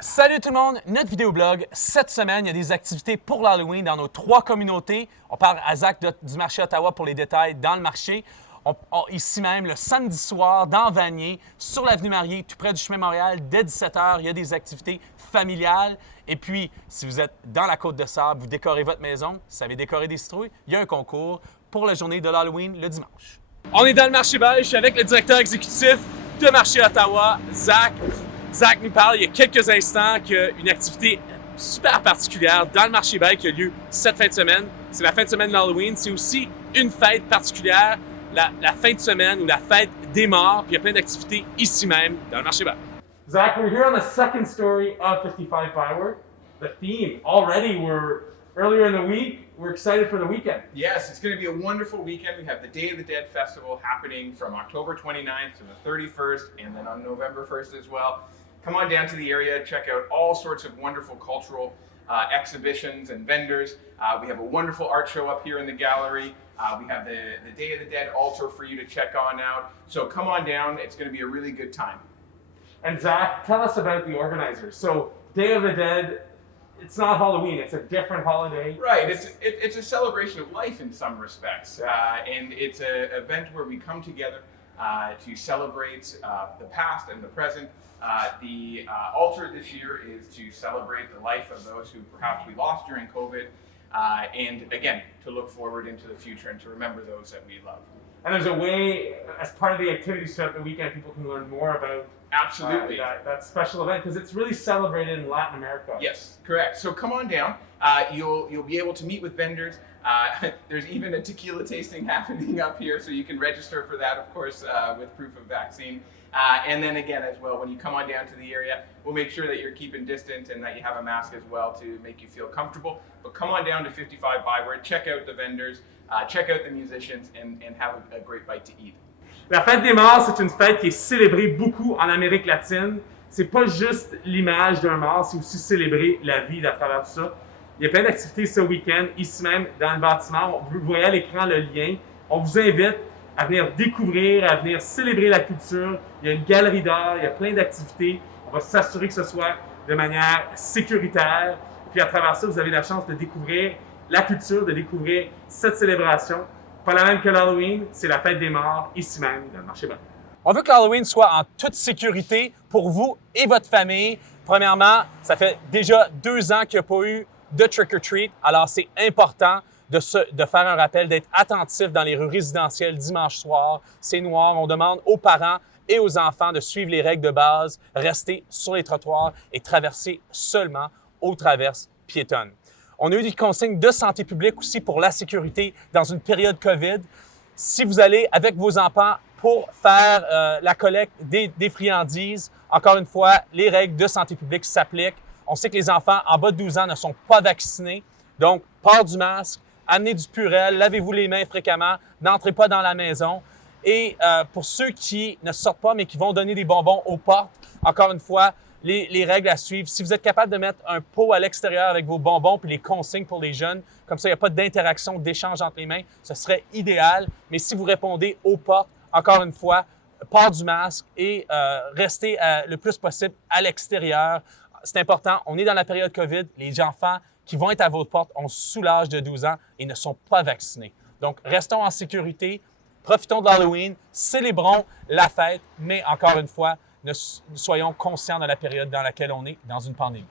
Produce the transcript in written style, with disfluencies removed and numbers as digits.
Salut tout le monde, notre vidéoblog. Cette semaine, il y a des activités pour l'Halloween dans nos 3 communautés. On parle à Zach du marché Ottawa pour les détails dans le marché. Ici même, le samedi soir, dans Vanier, sur l'avenue Marié, tout près du chemin Montréal, dès 17h, il y a des activités familiales. Et puis, si vous êtes dans la Côte-de-Sable, vous décorez votre maison, vous savez décorer des citrouilles, il y a un concours pour la journée de l'Halloween le dimanche. On est dans le marché belge, je suis avec le directeur exécutif de marché Ottawa, Zach. Zach nous parle il y a quelques instants qu'il y a une activité super particulière dans le marché belge qui a lieu cette fin de semaine. C'est la fin de semaine de l'Halloween. C'est aussi une fête particulière, la fin de semaine ou la fête des morts. Puis il y a plein d'activités ici même dans le marché belge. Zach, we're here on the second story of 55 Firework. The theme already, we're earlier in the week. We're excited for the weekend. Yes, it's going to be a wonderful weekend. We have the Day of the Dead Festival happening from October 29th to the 31st, and then on November 1st as well. Come on down to the area, check out all sorts of wonderful cultural exhibitions and vendors. We have a wonderful art show up here in the gallery. We have the Day of the Dead altar for you to check on out. So come on down, it's going to be a really good time. And Zach, tell us about the organizers. So Day of the Dead, it's not Halloween, it's a different holiday. Right, it's a celebration of life in some respects. And it's an event where we come together to celebrate the past and the present. The altar this year is to celebrate the life of those who perhaps we lost during COVID, and again, to look forward into the future and to remember those that we love. And there's a way, as part of the activities throughout the weekend, people can learn more about Absolutely. That special event, because it's really celebrated in Latin America. Yes, correct. So come on down. You'll be able to meet with vendors. There's even a tequila tasting happening up here, so you can register for that, of course, with proof of vaccine. And then again, as well, when you come on down to the area, we'll make sure that you're keeping distant and that you have a mask as well to make you feel comfortable. But come on down to 55 Byward, check out the vendors, check out the musicians, and have a great bite to eat. La fête des morts, c'est une fête qui est célébrée beaucoup en Amérique latine. C'est pas juste l'image d'un mort, c'est aussi célébrer la vie à travers tout ça. Il y a plein d'activités ce week-end, ici même, dans le bâtiment. Vous voyez à l'écran le lien. On vous invite à venir découvrir, à venir célébrer la culture. Il y a une galerie d'art, il y a plein d'activités. On va s'assurer que ce soit de manière sécuritaire. Puis à travers ça, vous avez la chance de découvrir la culture, de découvrir cette célébration. Pas la même que l'Halloween, c'est la fête des morts, ici même, dans le marché belge. On veut que l'Halloween soit en toute sécurité pour vous et votre famille. Premièrement, ça fait déjà 2 ans qu'il n'y a pas eu de trick-or-treat, alors c'est important de faire un rappel, d'être attentif dans les rues résidentielles dimanche soir. C'est noir, on demande aux parents et aux enfants de suivre les règles de base, rester sur les trottoirs et traverser seulement aux traverses piétonnes. On a eu des consignes de santé publique aussi pour la sécurité dans une période COVID. Si vous allez avec vos enfants pour faire la collecte des friandises, encore une fois, les règles de santé publique s'appliquent. On sait que les enfants en bas de 12 ans ne sont pas vaccinés. Donc, port du masque, amenez du Purell, lavez-vous les mains fréquemment, n'entrez pas dans la maison. Et pour ceux qui ne sortent pas mais qui vont donner des bonbons aux portes, encore une fois, les règles à suivre. Si vous êtes capable de mettre un pot à l'extérieur avec vos bonbons puis les consignes pour les jeunes, comme ça, il n'y a pas d'interaction, d'échange entre les mains, ce serait idéal. Mais si vous répondez aux portes, encore une fois, port du masque et restez le plus possible à l'extérieur. C'est important, on est dans la période COVID. Les enfants qui vont être à votre porte ont sous l'âge de 12 ans et ne sont pas vaccinés. Donc, restons en sécurité, profitons de l'Halloween, célébrons la fête, mais encore une fois, soyons conscients de la période dans laquelle on est, dans une pandémie.